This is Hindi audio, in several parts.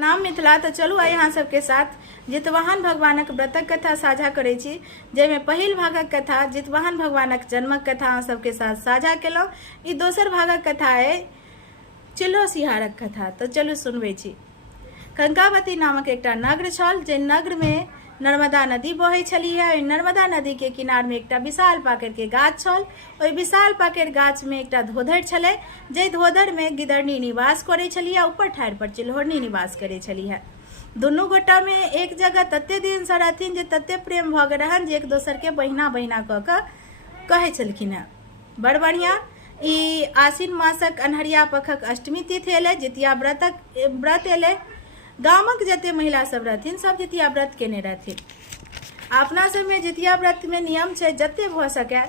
नाम मिथिला। तो चलू आइ अहाँ सबके साथ जितवाहन भगवानक व्रतक कथा साझा करै छी, जाहिमे पहिल भागक कथा जितवाहन भगवानक जन्मक कथा अहाँ सबके साथ साझा केलहुँ। ई दोसर भागक कथा अइ चिल्हो सिहारक कथा। तो चलू सुनबै छी। कंकावती नामक एकटा नगर छल, जे नगर में नर्मदा नदी बहै छलियै। ओहि नर्मदा नदी के किनार में एकटा विशाल पाकड़ के गाछ छल। ओहि विशाल पाकड़ गाछ में एकटा धोधर छलै, जे धोधर में गिदरनी निवास करै छलियै। ऊपर ठाड़ पर चिल्होरनी निवास करै छलियै। दुनू गोटा में एक जगह तते दिन से रहथिन जे तते प्रेम भऽ गेल रहन जे एक दोसर के बहिना बहिना कऽ कऽ कहै छलखिन हेँ। बड़ बढ़िया। ई आश्विन मासक अन्हरिया पखक अष्टमी तिथि एलै, जितिया व्रत एलै। गामक जते महिला सब रहथिन सब जितिया व्रत केने रहथिन। अपना सब में जितिया व्रत में नियम छै, जते भऽ सकै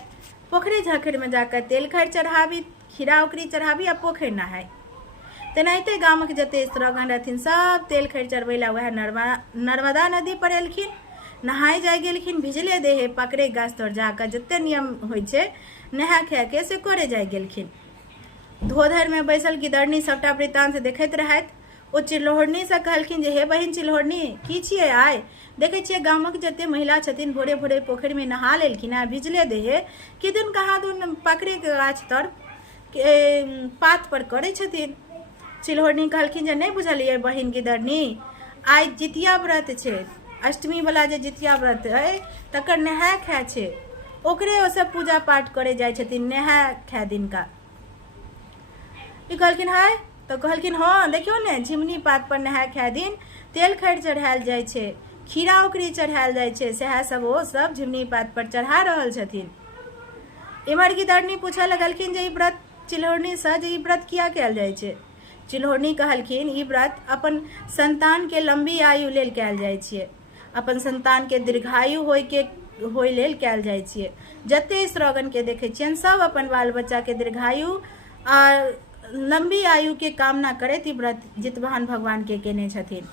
पोखरि झाँखरि में जाकर तेल खैर चढ़ाबी, खीरा उकरी चढ़ाबी आ पोखरि नहाय। तेनाहिते गामक जते स्त्रीगण रहथिन सब तेल खैर चढ़बै ला वएह नर्मदा नदी पर एलखिन, नहाय जाय गेलखिन। भिजले देहे पकड़े गाछ तर जाकर जते नियम होइ छै नहा खा के से करे जाय गेलखिन। धोधर में बैसल गिदरनी सबटा वृत्तांत देखैत रहथि। ओ चिल्होरनी से कहलखिन जे हे बहिन चिल्होरनी, की छियै आइ? देखे छियै गामक जते महिला छथिन भोरे भोरे पोखरि में नहा लेलखिन है, भिजले देहे किदुन कहादुन पकड़े के गाछ तर पात पर करे छथिन। चिल्होरनी कहलखिन जे नहीं बुझलियै बहिन गिदरनी, आइ जितिया व्रत छै, अष्टमी वाला जे जितिया व्रत है तकर नहाय खाय छै, ओकरे ओ सब पूजा पाठ करे जाय छथिन नहाय खाय दिन का। ई कहलखिन हाय, तो कहलखिन हाँ देखियो ने झिमनी पात पर नहाय खाय दिन तेल खैर चढ़ायल जाय छै, खीरा उकरी चढ़ायल जाय छै, सएह सब ओ सब झिमनी पात पर चढ़ा रहल छथिन। इमहर गिदरनी पूछे लगलखिन जे ई व्रत चिल्होरनी से जे ई व्रत किया कयल जाय छै। चिल्होरनी कहलखिन ई व्रत अपन संतान के लंबी आयु लेल कयल जाय छियै, अपन संतान के दीर्घायु होय लेल कयल जाय छियै। जते स्त्रीगण के देखे छियनि सब अपन बाल बच्चा के दीर्घायु आ लंबी आयु के कामना करैत ई व्रत जितवाहन भगवान के केने छथिन।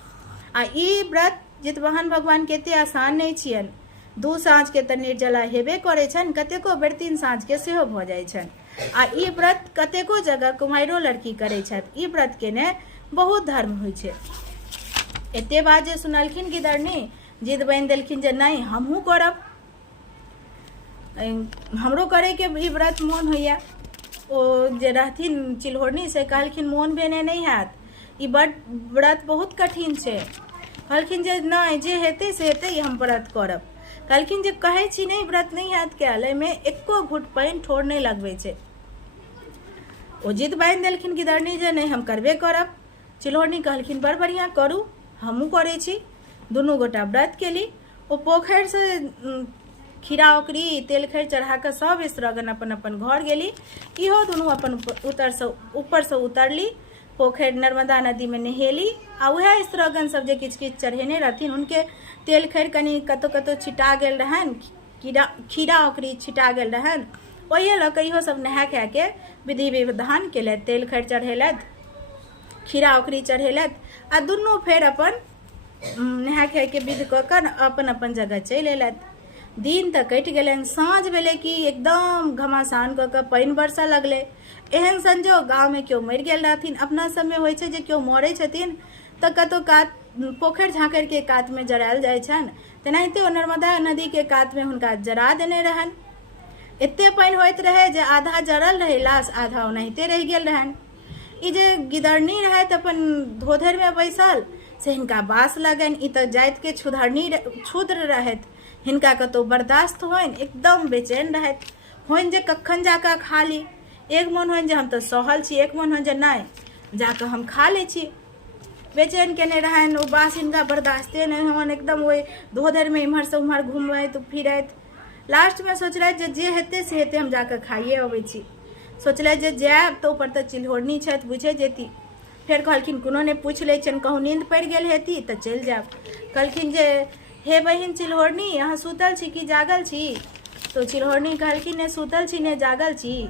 आ ई व्रत जितवाहन भगवान के एते आसान नहीं छियनि। 2 साँझ के तऽ निर्जला हेबे करे छनि, कतेको बेर 3 साँझ के सेहो भऽ जाय छनि। आ ई व्रत कतेको जगह कुमारियो लड़की करे छथि। ई व्रत केने बहुत धर्म होइ छै। एते बात जे सुनलखिन गिदरनी जिद बांधि देलखिन जे नहीं हमहूँ करब, हमरो करे के ई व्रत मोन होइया। ओ जे रहथिन चिल्होरनी से कहलखिन मोन भेने नहीं हैत, ई व्रत बहुत कठिन छै। कहलखिन जे नहीं जे हेतै से हेतै, हम व्रत करब। कहलखिन जे कहै छी नहीं व्रत नहीं हैत कयल, एहिमे एको घूट पानि ठोर नहीं लगबै छै। ओ जिद बांधि देलखिन गिदरनी जे नहीं हम करबे करब। चिल्होरनी कहलखिन बड़ बढ़िया करू, हमहूँ करे छी। दुनू गोटा व्रत केली। ओ पोखरि से खीरा उकरी तेल खैर चढ़ा कर सब स्त्रीगण अपन अपन घर गेली। इहो दुनू अपन ऊपर से उतरली, पोखरि नर्मदा नदी में नहेली। आ वह स्त्रीगण सब जे किछु किछु चढ़ेने रहथिन उनके तेल खैर कनी कतौ कतौ छिटा गेल रहन, खीरा उकरी छिटा गेल रहन। ओहि लऽ कऽ इहो सब नहा खा के विधि विधान केलथि, तेल खैर चढ़ेलथि, खीरा उकरी चढ़ेलथि आ दुनू फेर अपन नहा खा के विधि कऽ कऽ अपन अपन जगह चलि एलथि। दिन तऽ कटि गेलनि, साँझ भेलै कि एकदम घमासान कऽ कऽ पानि बरसऽ लगलै। एहन संजोग गाँव में केओ मरि गेल रहथिन। अपना सब में होइ छै जे केओ मरै छथिन तऽ कतौ कात पोखरि झाँखरि के कात में जरायल जाइ छनि, तेनाहिते ओ नर्मदा नदी के कात में हुनका जरा देने रहनि। एते पानि होइत रहे जे आधा जरल रहे लाश, आधा ओनाहिते रहि गेल रहनि। ई जे गिदरनी रहथि अपन धोधर में बैसल से हिनका बास लगनि। ई तऽ जाति के क्षुद्र रहथि, हिनका कतौ बर्दाश्त होइन, एकदम बेचैन रहथि। होइन जे कखन जाकर खा ली, एक मन होइन जे हम तो सहल छी, एक मन होइन जे नहीं जाकर हम खा ले छी। बेचैन केने रहन, ओ बास हिनका बर्दाश्ते नहीं होन, एकदम ओहि धोधर में इम्हर से उम्हर घूमैत फिरैत। लास्ट में सोचलथि जे हेतै से हेतै, हम जाकर खाइए अबै छी। सोचलथि जे जायब तऽ ऊपर तऽ चिल्होरनी छथि, बुझे जेती। फेर कहलखिन कोनो ने पूछ लै छियनि, कहूँ नींद पड़ि गेल हेती तऽ चलि जायब। कहलखिन जे हे बहिन चिल्होरनी, अहाँ सुतल छी कि जागल छी? तो चिल्होरनी कहलखिन ने सुतल छी ने जागल छी,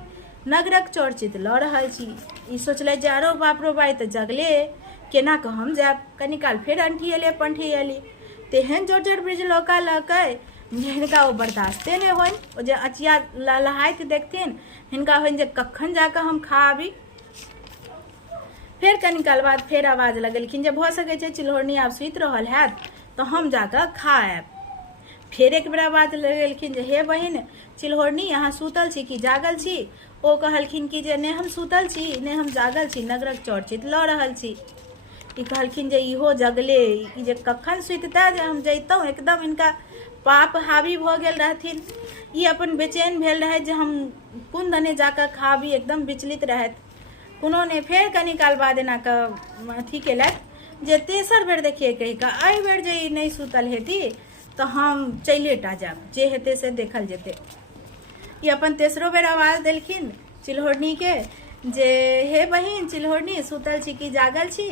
नगरक चौरचित लऽ रहल छी। ई सोचलथि जे आरो बाप रो बाई तऽ जगले, केना कऽ हम जायब। कनी काल फेर अंठी एले पंठी एली, तेहन जोर जोर ब्रिज लौका लऽके हिनका ओ बर्दाश्ते नहीं होइन। ओ जे अचिया लहलहाइत देखथिन, हिनका होइन जे कखन जाकर हम खा आबी। फिर कनी काल बाद फिर आवाज लगेलखिन जे भऽ सकै छै चिल्हौरनी आब सुति रहल हैत तो हम जाकऽ खा आयब। फिर एक बेर आवाज लगेलखिन जे हे बहिन चिल्हौरनी अहाँ सुतल छी कि जागल छी? ओ कहलखिन कि जे ने हम सुतल छी ने हम जागल छी, नगरक चौरचित लऽ रहल छी। ई कहलखिन जे इहो जगले, ई जे कखन सुतता जे हम जैतहुँ, एकदम इनका पाप हावी भऽ गेल रहथिन। ई अपन बेचैन भेल रहथि जे हम कोन दने जाकऽ खाबी, एकदम विचलित रहथि। कोनो ने फेर कनी काल बाद एना कऽ अथी केलथि जे तेसर बेर देखिए कहि कऽ एहि बेर जे ई नहि सुतल हेती तऽ हम चलिए टा जायब, जे हेतै से देखल जेतै। ई अपन तेसरो बेर आवाज देलखिन चिल्हौरनी के जे हे बहिन चिल्हौरनी सुतल छी कि जागल छी?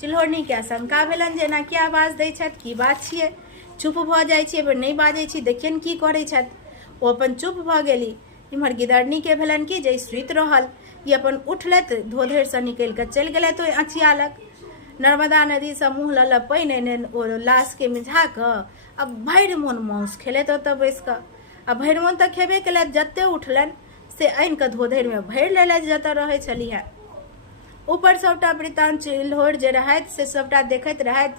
चिल्हौरनी के आशंका भेलनि जे एना की आवाज दै छथि, की बात छियै, चुप भऽ जाइ छियै, एहि नहि बाजै छी, देखियनि की करै छथि। ओ अपन चुप भऽ गेली। इम्हर गिदड़नी के भेलनि कि जे सुति रहल। ई अपन उठलथि, धोधेर से निकलि कऽ चलि गेलथि ओहि अँचिया लग। नर्मदा नदी से मुँह लऽ पानि एने ओ लाश के मिझा कऽ अब भरि मोन माउस खेलथि ओतऽ बैस कऽ। आ भरि मोन तऽ खेबे केलथि, जते उठलनि से आनि कऽ धोधेर में भरि लेलथि जतऽ रहै छलीह। ऊपर सबटा वृतांत चिल्हौर जे रहथि से सबटा देखैत रहथि,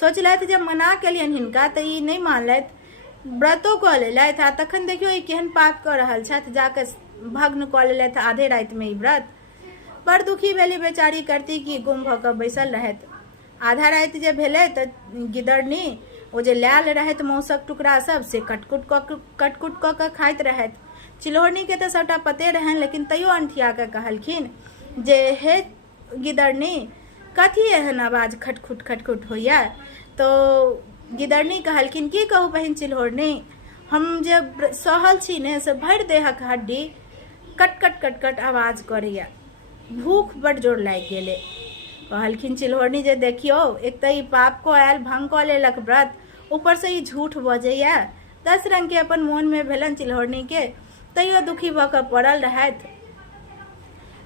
सोचलथि जे मना केलियनि हिनका तऽ ई नहि मानलथि, व्रतो कऽ लेलथि। आ तखन देखियौ ई केहन पाप कऽ रहल छथि, जाके भग्न कऽ लेलथि आधे राति में ई व्रत। बड़ दुखी भेली बेचारी करती कि गुम भऽ कऽ बैसल रहथि। आधा राति जे भेलै तऽ गिदड़नी ओ जे लायल रहथि मौसक टुकड़ा सब से कटकुट कऽ कऽ खाइत रहथि। चिल्हौरनी के तऽ सबटा पते रहनि, लेकिन तैयो अंठिया कऽ कहलखिन जे हे गिदड़नी कथी एहन आवाज खटखुट होइया? तो गिदड़नी कहलखिन की कहू बहिन चिल्हौरनी, हम जे सहल छी ने से भरि देहक हड्डी कट आवाज करैया, भूख बड़ जोर लागि गेलै। कहलखिन चिल्हौरनी जे देखियो एक तऽ ई पाप को आयल, भंग कऽ लेलक व्रत, ऊपर से ई झूठ बजैया। 10 रंग के अपन मोन में भेलन चिल्हौरनी के, तैयो दुखी भऽ कऽ पड़ल रहथि।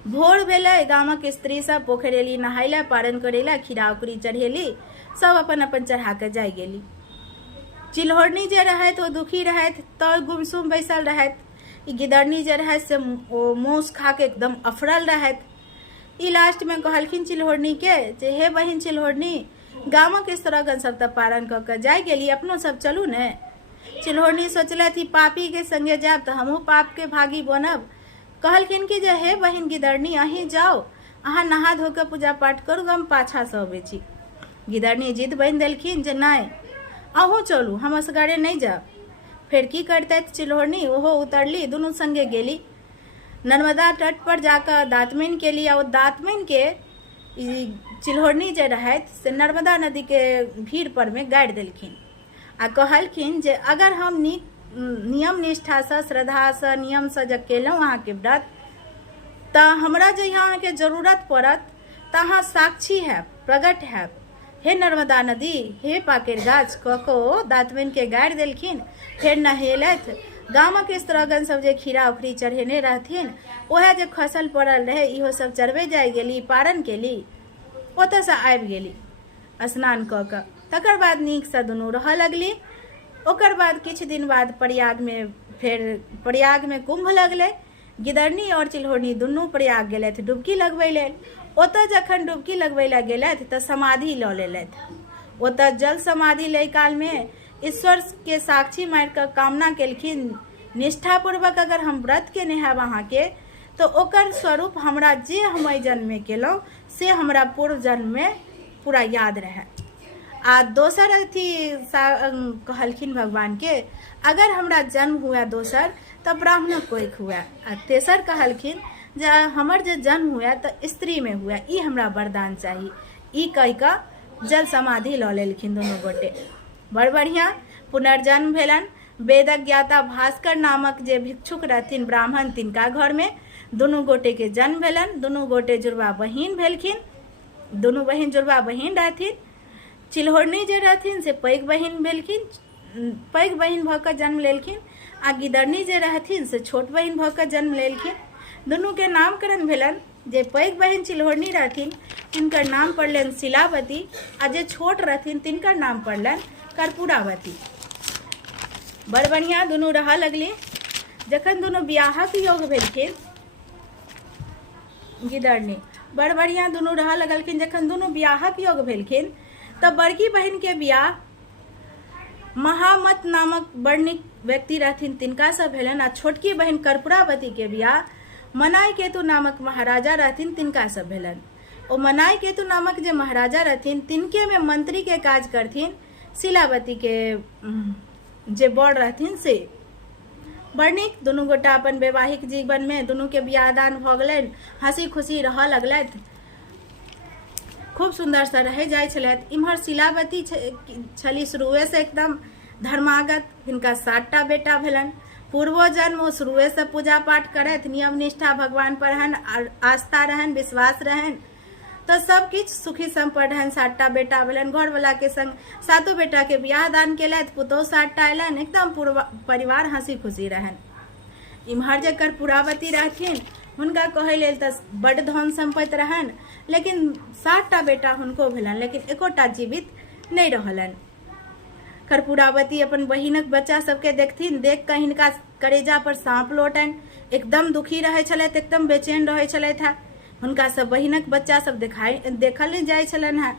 भोर भेलै, गामक स्त्री सब पोखरि एली नहाय ला, पारण करे ला, खीरा उकरी चढ़ेली, सब अपन अपन चढ़ा के जाय गेली। चिल्हौरनी जे रहथि ओ दुखी रहथि तऽ गुमसुम बैसल रहथि। ई गिदड़नी जे रहथि से ओ मौस खा के एकदम अफरल रहथि। ई लास्ट में कहलखिन चिल्हौरनी के जे हे बहिन चिल्हौरनी, गामक स्त्रीगण सब तऽ पारण कऽ के जाय गेली, अपनो सब चलू ने। चिल्हौरनी सोचलथि पापी के संगे जायब तऽ हमहूँ पाप के भागी बनब। कहलखिन कि जे हे बहिन गिदड़नी अहीं जाओ, अहाँ नहा धो के पूजा पाठ करू, हम पाछा से अबै छी। गिदड़नी जिद बांधि देलखिन जे नहीं अहूँ चलू, हम असगरे नहीं जाब। फिर की करते चिल्हौरनी ओहो उतरली, दुनू संगे गेली। नर्मदा तट पर जाकर दातमनि केली। आ दातमनि के चिल्हौरनी जे रहथि से नर्मदा नदी के भीड़ पर में गाड़ि देलखिन आ कहलखिन जे अगर हम नियम निष्ठा से श्रद्धा से नियम से जब केलहुँ अहाँ के व्रत तऽ हमरा जहिया अहाँ के जरूरत पड़त तऽ अहाँ साक्षी हैब, प्रगट हैब। हे नर्मदा नदी, हे पाकेर गाछ कऽ कऽ दातमनि के गाड़ि देलखिन। फेर नहेलथि। गामक स्त्रीगण सब जे खीरा उखरी चढ़ेने रहथिन ओहे जे खसल पड़ल रहे इहो सब चढ़बे जाय गेली, पारण केली, ओतऽ से आबि गेली स्नान कऽ कऽ। तकर बाद नीक से दुनू रहऽ लगली। ओकर बाद किछु दिन बाद प्रयाग में कुंभ लगलै। गिदड़नी और चिल्हौरनी दुनू प्रयाग गेलथि डुबकी लगबै लेल। ओतऽ जखन डुबकी लगबै लए गेलथि तऽ समाधि लऽ लेलथि। ओतऽ जल समाधि लय काल में ईश्वर के साक्षी मारि कऽ कामना केलखिन, निष्ठापूर्वक अगर हम व्रत के नेहाब अहाँ के तो ओकर स्वरूप हमरा जे हम एहि जन्म में केलहुँ से हमरा पूर्व जन्म में पूरा याद रहे। आ दोसर अथी कहलखिन भगवान के अगर हमरा जन्म हुआ दोसर तो ब्राह्मणक कोइक हुआ। आ तेसर कहलखिन जे हमर जे जन्म हुआ तो स्त्री में हुआ, ई हमरा वरदान चाहिए। ई कहि कऽ जल समाधि लऽ लेलखिन दुनू गोटे। बड़ बढ़िया पुनर्जन्म भेलन। वेदक ज्ञाता भास्कर नामक जे भिक्षुक रहथिन ब्राह्मण, तिनका घर में दुनू गोटे के जन्म भेलन। दुनू गोटे जुड़वा बहिन भेलखिन। दुनू बहिन जुड़वा बहिन रहथिन। चिल्हौरनी जे रहथिन से पैघ बहिन भेलखिन, पैघ बहिन भऽ कऽ जन्म लेलखिन। आ गिदड़नी जे रहथिन से छोट बहिन भऽ कऽ जन्म लेलखिन। दुनू के नामकरण भेलन। जे पैघ बहिन चिल्हौरनी रहथिन तिनकर नाम पड़लनि शिलावती, आ जे छोट रहथिन तिनकर नाम पड़लनि कर्पूरावती। बड़ बढ़िया दुनू रहऽ लगली। जखन दुनू बियाहक योग भेलखिन गिदड़नी बड़ बढ़िया दुनू रह लगलखिन। जखन दुनू बियाहक योग भेलखिन तब बड़की बहन के बियाह महामत नामक बड़ नीक व्यक्ति रहथिन तिनका से भेलन, आ छोटकी बहन कर्पूरावती के बियाह मनाई केतु नामक महाराजा रहथिन तिनका से भेलन। ओ मनाई केतु नामक जे महाराजा रहथिन तिनके में मंत्री के काज करथिन शिलावती के जे बड़ रहथिन से। बड़ नीक दुनू गोटा अपन वैवाहिक जीवन में दुनू के बियाह दान भ गेलनि, हंसी खुशी रह लगलथि, खूब सुंदर से रह जाय छलथि। इम्हर शिलावती छली शुरुए से एकदम धर्मागत, हिनका 7टा बेटा भेलन। पूर्वो जन्म ओ शुरुए से पूजा पाठ करथि, नियम निष्ठा भगवान पर रहन, आस्था रहन, विश्वास रहन, तो सब किछ सुखी संपन्न रहन। 7टा बेटा भेलन। घर वाला के संग 7 बेटा के बियाह दान केलथि, पुतोह 7टा अयलनि, एकदम पूरा परिवार हंसी खुशी रहन। इम्हर जे कर्पूरावती रहथिन हुनका कहै लेल तऽ बड़ धन संपत्ति रहन, लेकिन 7टा बेटा हुनको भेलन, लेकिन एकोटा जीवित नहीं रहलन। कर्पूरावती अपन बहिनक बच्चा सबके देखथिन, देख कऽ हिनका करेजा पर सांप लोटन, एकदम दुखी रहे छलथि, एकदम बेचैन रहे छलथि है। हुनका सब बहिनक बच्चा सब देखल नहीं जाय छलन है।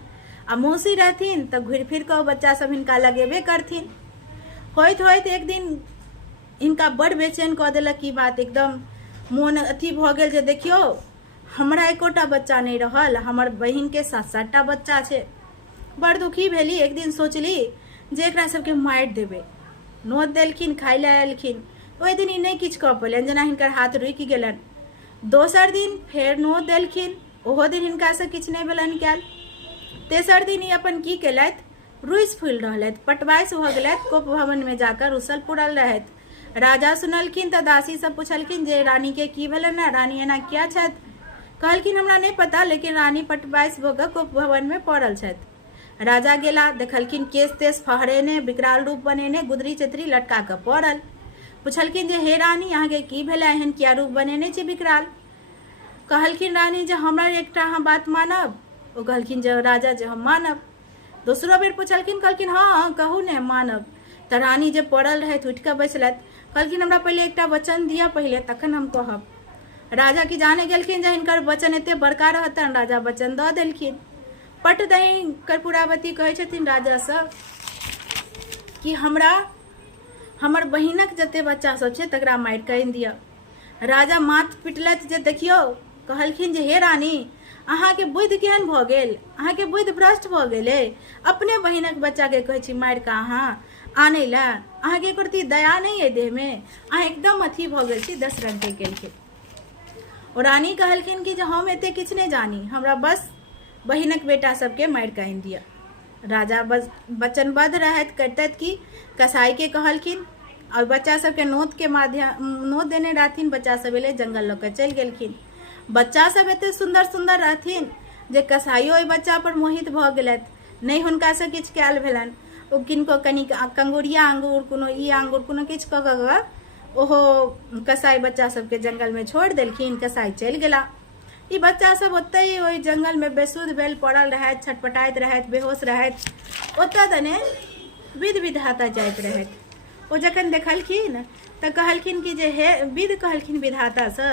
आ मौसी रहथिन तऽ घुरि फिर कऽ बच्चा सब हिनका लगेबे करथिन। होइत होइत एक दिन हिनका बड़ बेचैन कऽ देलक ई बात, एकदम मोन अथी भऽ गेल जे देखियो हमरा एकोटा बच्चा नहीं रहल, हमर बहिन के 7-7टा बच्चा छै। बड़ दुखी भेली। एक दिन सोचली जे एकरा सबके मारि देबै। नोत देलखिन, खाय ले एलखिन, ओहि दिन ई नहीं किछु कऽ पेलनि, जेना हिनकर हाथ रुकि गेलनि। दोसर दिन फेर नोत देलखिन, ओहो दिन हिनका से किछु नहीं भेलनि कैल। तेसर दिन ई अपन की केलथि, रुसि फुलि रहलथि, पटवाइस भऽ गेलथि, कोप भवन में जाकर रुसल पुरल रहथि। राजा सुनलखिन तऽ दासी सब पूछलखिन जे रानी के की भेलनि है, रानी एना किया छथि। कहलखिन हमरा नहीं पता, लेकिन रानी पटवाइस भऽ कऽ कोप भवन में पड़ल छथि। राजा गेला, देखलखिन केस तेस फहरेने, विकराल रूप बनेने, गुदरी चित्री लटका कऽ पड़ल। पूछलखिन जे हे रानी अहाँ के की भेलै, एहन किया रूप बनेने छी विकराल। कहलखिन रानी जे हमरा एकटा अहाँ बात मानब। ओ कहलखिन जे राजा जे हम मानब। दोसरो बेर पूछलखिन, कहलखिन हाँ कहू ने मानब। तऽ रानी जे पड़ल रहथि उठि कऽ बैसलथि, कहलखिन हमरा पहले एकटा वचन दिअ पहले, तखन हम कहब। राजा की जाने गेलखिन जे हिनकर वचन एते बड़का रहतनि, राजा वचन दऽ देलखिन। पट दही कर्पूरावती कहै छथिन राजा से कि हमरा हमर बहिनक जते बच्चा सब छै तकरा मारि कऽ आनि दिअ। राजा माथ पिटलथि जे देखियो, कहलखिन जे हे रानी अहाँ के बुद्धि केहन भऽ गेल, अहाँ के बुद्धि भ्रष्ट भऽ गेलै। अपने बहिनक बच्चा के कहै छी मारि कऽ अहाँ आनै लए, अहाँ के एको दया नहीं है देह में, अहाँ एकदम अथी भऽ गेल छी। 10 रंग के केलखिन। ओ रानी कहलखिन कि जे हम एते किछु नहीं जानी, हमरा बस बहिनक बेटा सबके मारि कऽ आनि दिअ। राजा वचनबद्ध रहथि, करतथि कि कसाई के कहलखिन, और बच्चा सबके नोत के माध्यम नोत देने रहथिन। बच्चा सब एले, जंगल लऽ कऽ चलि गेलखिन। बच्चा सब एते सुंदर सुंदर रहथिन जे कसाईयो ओहि बच्चा पर मोहित भऽ गेलथि, नहीं हुनका से किछु कयल भेलनि। ओ किनको कनि कंगुरिया अंगूर, कोनो ई अंगूर, कोनो किछु कऽ कऽ ओहो कसाई बच्चा सबके जंगल में छोड़ देलखिन। कसाई चलि गेला। ई बच्चा सब ओतहि ओहि जंगल में बेसुध भेल पड़ल रहथि, छटपटाइत रहथि, बेहोश रहथि। ओतऽ दने विध विधाता जाइत रहथि। ओ जखन देखलखिन तऽ कहलखिन कि जे हे विध, कहलखिन विधाता से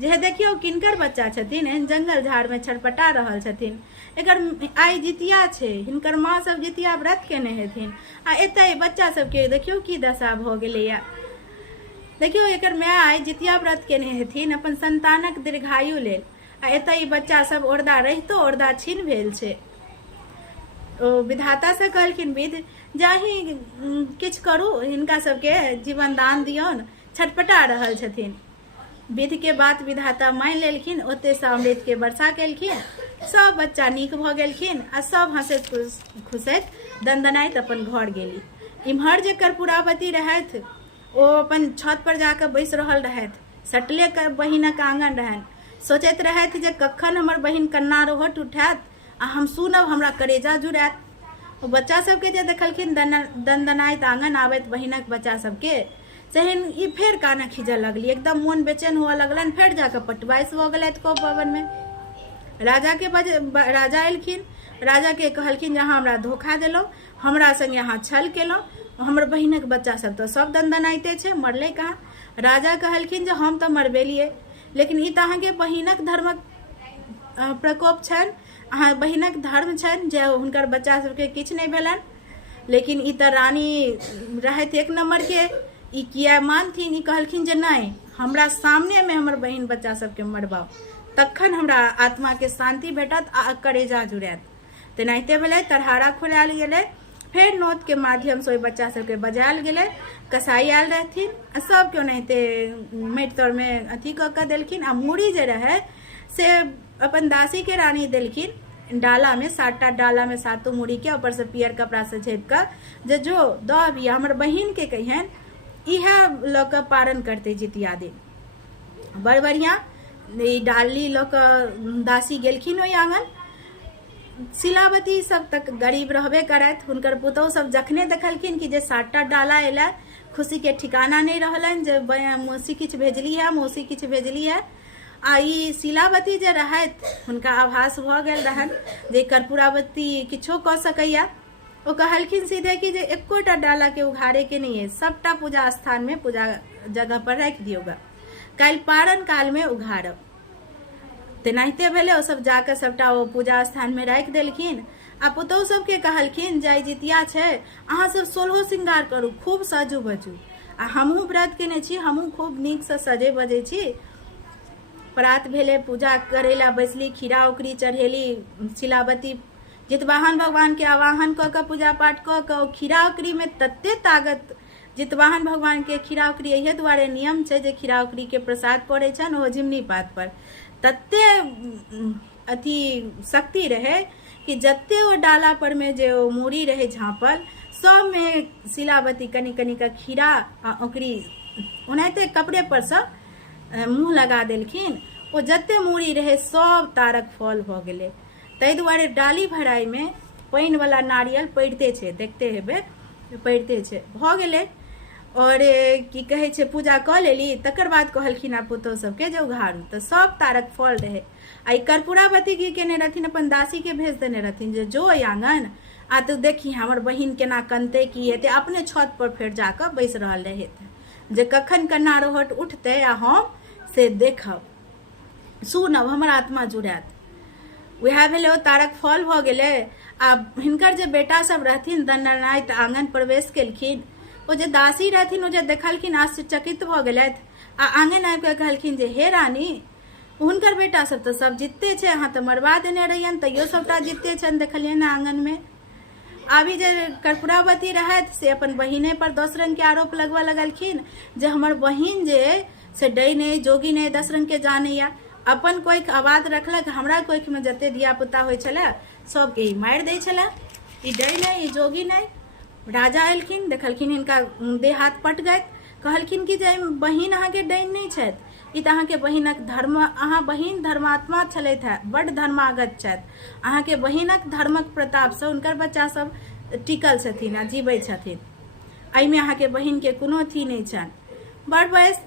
जे हे देखियो किनकर बच्चा छथिन, एहन जंगल झाड़ में छटपटा रहल छथिन। एकर आइ जितिया छै, हिनकर माँ सब जितिया व्रत केने हेथिन, आ एतय बच्चा सबके देखियो की दशा भऽ गेलैया। देखियो एकर माय आइ जितिया व्रत केने हेथिन अपन संतानक दीर्घायु लेल, आ एतय ई बच्चा सब ओरदा रहितो ओरदा छीन भेल छै। ओ विधाता से कहलखिन विध जाहि किछु करू, हिनका सबके जीवन दान दियौन, छटपटा रहल छथिन। विधि के बात विधाता मान लेलखिन। ओते से अमृत के वर्षा केलखिन, सब बच्चा नीक भऽ गेलखिन, आ सब हंसैत खुशैत दंदनाइत अपन घर गेली। इम्हर जे कर्पूरावती रहथि ओ अपन छत पर जाकर बैस रहल रहथि, सटले बहिनक आंगन रहनि। सोचैत रहथि जे कखन हमर बहिन कन्ना रोहट उठायत आ हम सुनब, हमरा करेजा जुड़ायत। ओ बच्चा सबके जे देखलखिन दंदनाइत आंगन आबैत बहिनक बच्चा सबके, सेहन ई फेर काना खींचऽ लगली, एकदम मोन बेचैन हुआ लगलन। फेर जाकर पटवाइस भऽ गेलथि कोप भवन में। राजा एलखिन, राजा के कहलखिन जे अहाँ हमरा धोखा देलहुँ, हमरा संग यहाँ छल केलहुँ, हमर बहिनक बच्चा सब तो सब दंदनाइते छै, मरले कहाँ। राजा कहलखिन जे हम तो मरबेलिए, लेकिन ई तऽ अहाँके बहिनक धर्मक प्रकोप छनि, अहाँ बहिनक धर्म छनि जे हुनकर बच्चा सबके किछु नहि भेलनि, लेकिन ई तऽ रानी रहथि एक नंबर के, ई किया मानथिन? ई कहलखिन जे नहीं, हमरा सामने में हमर बहिन बच्चा सबके मरबाउ, तखन हमरा आत्मा के शांति भेटत आ करेजा जुड़ात। तेनाहिते भेलै, तरहारा खुलायल गेलै, फेर नोत के माध्यम से ओहि बच्चा सबके बजायल गेलै, कसाई आयल रहथिन आ सबके ओनाहिते माटि तर में अथी कऽ के देलखिन। आ मूड़ी जे रहे से अपन दासी के रानी देलखिन डाला में, 7टा डाला में 7 मूड़ी के, ऊपर से पियर कपड़ा से झेप कर जो दह भी हमर बहिन के कहियन इह ल के पारण करते जितिया दिन। बड़ बढ़िया डाली ल के दासी गेलखिन ओहि आंगन। शिलावती सब तक गरीब रहबे करत, हुनकर पुतौह सब जखने देखलखिन कि जे 7टा डाला एला, खुशी के ठिकाना नहीं रहलन जे मौसी किछु भेजली है, मौसी किछु भेजली है। आ ई शिलावती जे रहत हुनका आभास भ गेल रहन जे कर्पूरावती किछो क सकैया। ओ कहलखिन सीधे कि जे एकोटा डाला के उघारे के नहीं है, सबटा पूजा स्थान में पूजा जगह पर रख दियोगा, काल्हि पारण काल में उघारब। तेनाहिते भेले, ओ सब जाके सबटा ओ पूजा स्थान में राखि देलखिन। आ पुतौह सबके कहलखिन जे जितिया छै, अहाँ सब 16 श्रृंगार करू, खूब सजू बजू। आ हमहूँ व्रत केने छी, हमहूँ खूब नीक से सजे बजे छी। प्रात भेले, पूजा करे ला बैसली, खीरा उकरी चढ़ेली। शिलावती जितवाहन भगवान के आवाहन क के पूजा पाठ क के, खीरा उकरी में तत्ते ताकत, जितवाहन भगवान के खीरा उकरी एहे दुआरे नियम छै जे खीरा उकरी के प्रसाद पड़े छन ओ झिमनी पात पर, तत्ते अथी शक्ति रहे कि जत्ते ओ डाला पर में जे ओ मूड़ी रहे झाँपल, सब में शिलावती कनी कनी का खीरा आ उकरी ओनाहिते कपड़े पर सब मुँह लगा देलखिन। ओ जत्ते मूड़ी रहे सब तारक फल भ गेले। ताहि दुआरे डाली भराई में पानि वाला नारियल पड़ते छे, देखते हेबे पड़ते छे। भ गेले और की कहे छे पूजा क लेली, तकर बाद कहलखिन आ पुतौह सबके जे उघारू, तो सब तारक फल रहे। आई कर्पूरावती की केने रहथिन, अपन दासी के भेज देने रहथिन जे जो आंगन आ तो देखी हमर बहिन केना कनते की हेते। अपने छत पर फेर जाकर बैस रहल रहे जे कखन कन्ना रोहट उठते आ हम से देखब, सुनब, हमर आत्मा जुड़ात। वह भेले, ओ तारक फल भ गेले। आ हिनकर जे बेटा सब रहथिन दंडनाइत आंगन प्रवेश केलखिन। ओ जे दासी रहथिन ओ जे देखलखिन आश्चर्यचकित भ गेलथि आ आंगन आबि के कहलखिन जे हे रानी, हुनकर बेटा सब तो सब जीतते छे, अहाँ तो मरवा देने रहियन, तैयो सबटा जीतते छन, देखलियन आंगन में। आबी जे कर्पूरावती रहत से अपन बहिने पर 10 रंग के आरोप लगवा लगलखिन जे हमर बहिन जे से डैने जोगिने 10 रंग के जानैया। अपन कोई आवाज रखलक, हमरा कोई में जते धिया पुता होय छले सबके ई मारि दै छले, ई डैने ई जोगी नहीं। राजा एलखिन, देखलखिन हिनका देह हाथ पट गए, कहलखिन कि जे बहिन अहाँ के डैन नहीं छथि, ई तऽ अहाँ के बहिनक धर्म, अहाँ बहिन धर्मात्मा छलथि है, बड़ धर्मागत छथि। अहाँ के बहिनक धर्मक प्रताप से हुनकर बच्चा सब टिकल छथिन आ जीबै छथिन, एहिमे अहाँ के बहिन के कोनो अथी नहीं छन। बड़ बयस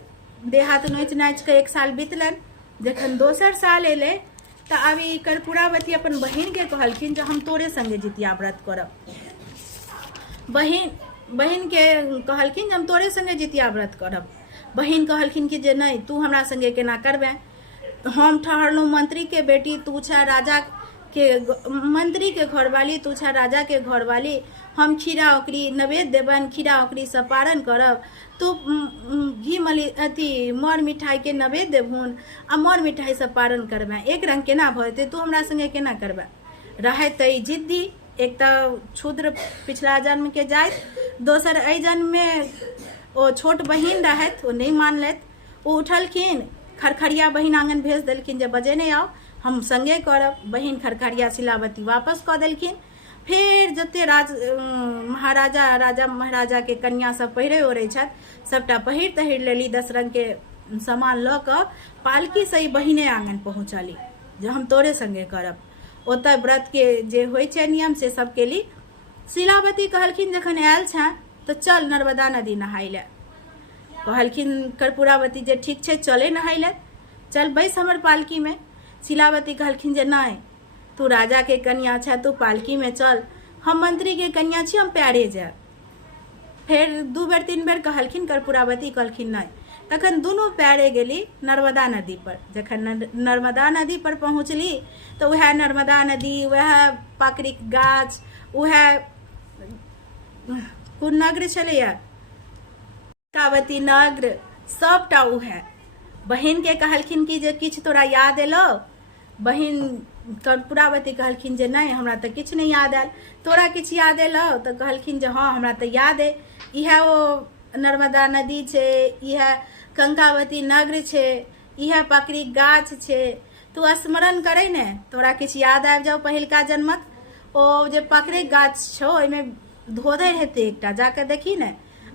देह हाथ नोच नाच के 1 साल बीतलन। जखन दोसर साल एले तऽ आबी कर्पूरावती अपन बहिन के कहलखिन जे हम तोरे संगे जितिया व्रत करब। बहिन के कहलखिन जे हम तोरे संगे जितिया व्रत करब। बहिन कहलखिन कि जे नहीं, तू हमरा संगे केना करबे, हम ठहरलू मंत्री के बेटी, तू छा राजा के मंत्री के घरवाली, तू छा राजा के घरवाली। हम खीरा उकरी नैवेद्य देबन, खीरा उकरी से पारण करब, तू घी मली अथी मर मिठाई के नैवेद्य देबहुन आ मर मिठाई से पारण करबे। एक रंग केना भते, तू हमरा संगे केना करबे। रहे तई जिद्दी, एक तो क्षुद्र पिछला जन्म के जाइत, दोसर एहि जन्म में ओ छोट बहिन रहत, वो नहीं मानलत। वो उठलखिन, खरखरिया बहिन आंगन भेज देलखिन जे बजे नहीं आओ, हम संगे करब। बहिन खरखरिया शिलावती वापस कऽ देलखिन। फिर जते महाराजा राजा महाराजा के कन्या सब पहिरे ओढ़े छथि सबटा पहिर तहिर लेली, 10 रंग के सामान लऽ कऽ पालकी से बहिने आंगन पहुँचली जे हम तोरे संगे करब। ओतऽ व्रत के जे होइ छै नियम से सब केली। शिलावती कहलखिन जखन आयल छ तो चल नर्मदा नदी नहाय ले। कहलखिन कर्पूरावती जे ठीक छै चले नहाय ले, चल बैस हमर पालकी में। शिलावती कहलखिन जे नहीं, तू राजा के कन्या छ, तू पालकी में चल, हम मंत्री के कन्या छी, हम पैरे जाए। फिर 2 बेर 3 बेर कहलखिन कर्पूरावती, कहलखिन नहीं, तखन दुनू पैरे गेली नर्मदा नदी पर। जखन नर्मदा नदी पर पहुँचली तो वह नर्मदा नदी, वह पाकड़िक गाछ, वह कोन नगर छलैया कावती नगर, सबटा उहे। बहिन के कहलखिन कि जे किछु तोरा याद एलो? बहिन कर्पूरावती कहलखिन जे नहीं, हमरा तो किछु नहीं याद आयल। तोरा किछु याद एलो? तो कहलखिन जे हाँ, हमरा तो याद है, इह वो नर्मदा नदी छे, इह कंकावती नगर छे, इह पाकड़िक गाछ छे। तू स्मरण करे ने, तोरा किछु याद आबि जाओ पहिलका जन्मक। ओ जे पाकड़िक गाछ छो, ओहिमे धोधर हेतै एकटा, जाके देखी ने,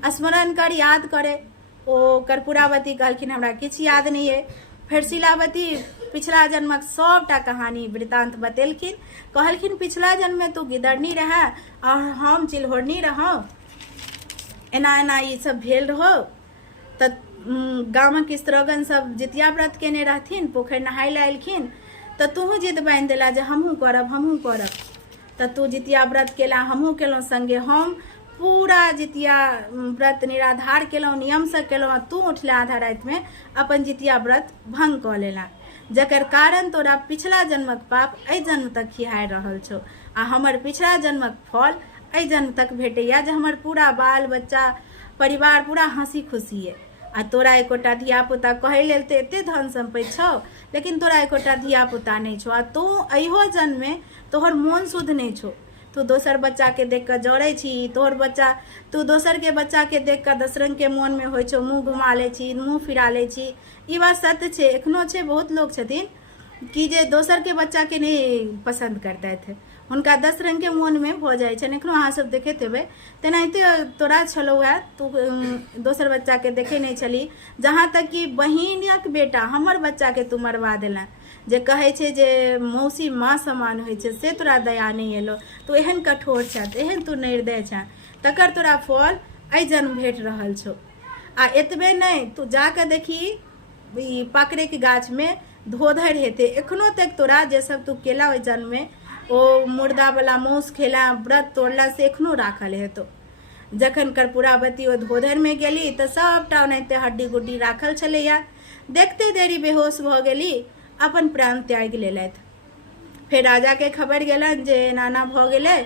स्मरण कर, याद करे। ओ कर्पूरावती कहलखिन हमरा किछु याद नहीं है। फिर शिलावती पिछला जन्मक सबटा कहानी वृतांत बतेलखिन। कहलखिन पिछला जन्म में तू गिदड़नी रहा और हम चिल्होरनी रहो, एना एना ये सब भेल रहो। त गामक स्त्रोगन सब जितिया व्रत केने रहथिन, पोखरि नहाय ला एलखिन। तो तूहू जिद बांधि देला जे हमहूँ करब, हमहूँ करब। तो तू जितिया व्रत केला, हमहूँ केलहुँ संगे। हम पूरा जितिया व्रत निराधार केलहुँ, नियम से केलहुँ। तू उठला आधा राति में अपन जितिया व्रत भंग कऽ लेला, जकर कारण तोरा पिछला जन्मक पाप एहि जन्म तक खिहारि रहल छौ। आ हमर पिछला जन्मक फल एहि जन्म तक भेटैया, जे हमर पूरा बाल बच्चा परिवार पूरा हंसी खुशी है। आ तोरा एकोटा धियापुता कहै लेल तऽ एते धन सम्पत्ति छौ, लेकिन तोरा एकोटा धियापुता नहीं छौ। आ तू अहियो जन्म में तोहर मोन शुद्ध नहीं छौ। तू दोसर बच्चा के देख कर जड़े छी, तोहर बच्चा, तू दोसर के बच्चा के देख कर 10 रंग के मोन में होइ छौ, मुँह घुमा ले छी, मुँह फिरा ले छी। ई बात सत्य छे, एखनो छे, बहुत लोग छथिन कि जे दोसर के बच्चा के नहीं पसंद करते थे, हुनका 10 रंग के मोन में भऽ जाइ छनि। एखनो अहाँ सब देखैत हेबै। तेनाहिते तोरा छलौ है, तू दोसर बच्चा के देखे नहीं छली। जहाँ तक कि बहिनक बेटा हमर बच्चा के तू मरवा देला, जे कहै छै जे मौसी माँ समान होइ छै, से तोरा दया नहीं एलो। तू एहन कठोर छ, एहन तू निर्दय छ, तकर तोरा फल एहि जन्म भेट रहल छौ। आ एतबे नहीं, तू जाके देखी पाकड़िक गाछ में धोधर हेते एखनो तक। तोरा जे सब तू केला ओहि जन्म में, ओ मुर्दा वाला मौस खेला, व्रत तोड़ला से एखनो राखल हेतो। जखन कर्पूरावती ओ धोधर में गेली तऽ सबटा ओनाहिते हड्डी गुड्डी राखल छलैया। देखते देरी बेहोश भऽ गेली, अपन प्राण त्याग लेलथि। फिर राजा के खबर गेलन जे एना भऽ गेलै,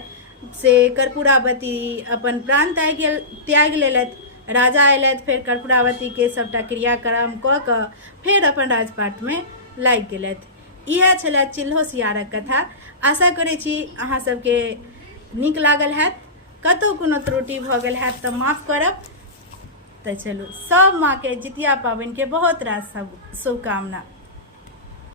से कर्पूरावती अपन प्राण त्याग लेलथि। राजा अयलथि, फिर कर्पूरावती के सबटा क्रियाक्रम कऽ कऽ फिर अपन राजपाट में लागि गेलथि। इएह छलै चिल्हो सियारक कथा। आशा करै छी अहाँ सबके नीक लागल हैत। कतौ कोनो त्रुटि भऽ गेल हैत तऽ माफ करब। तऽ चलू, सब माँ के जितिया पाबनि के बहुत रास शुभकामना।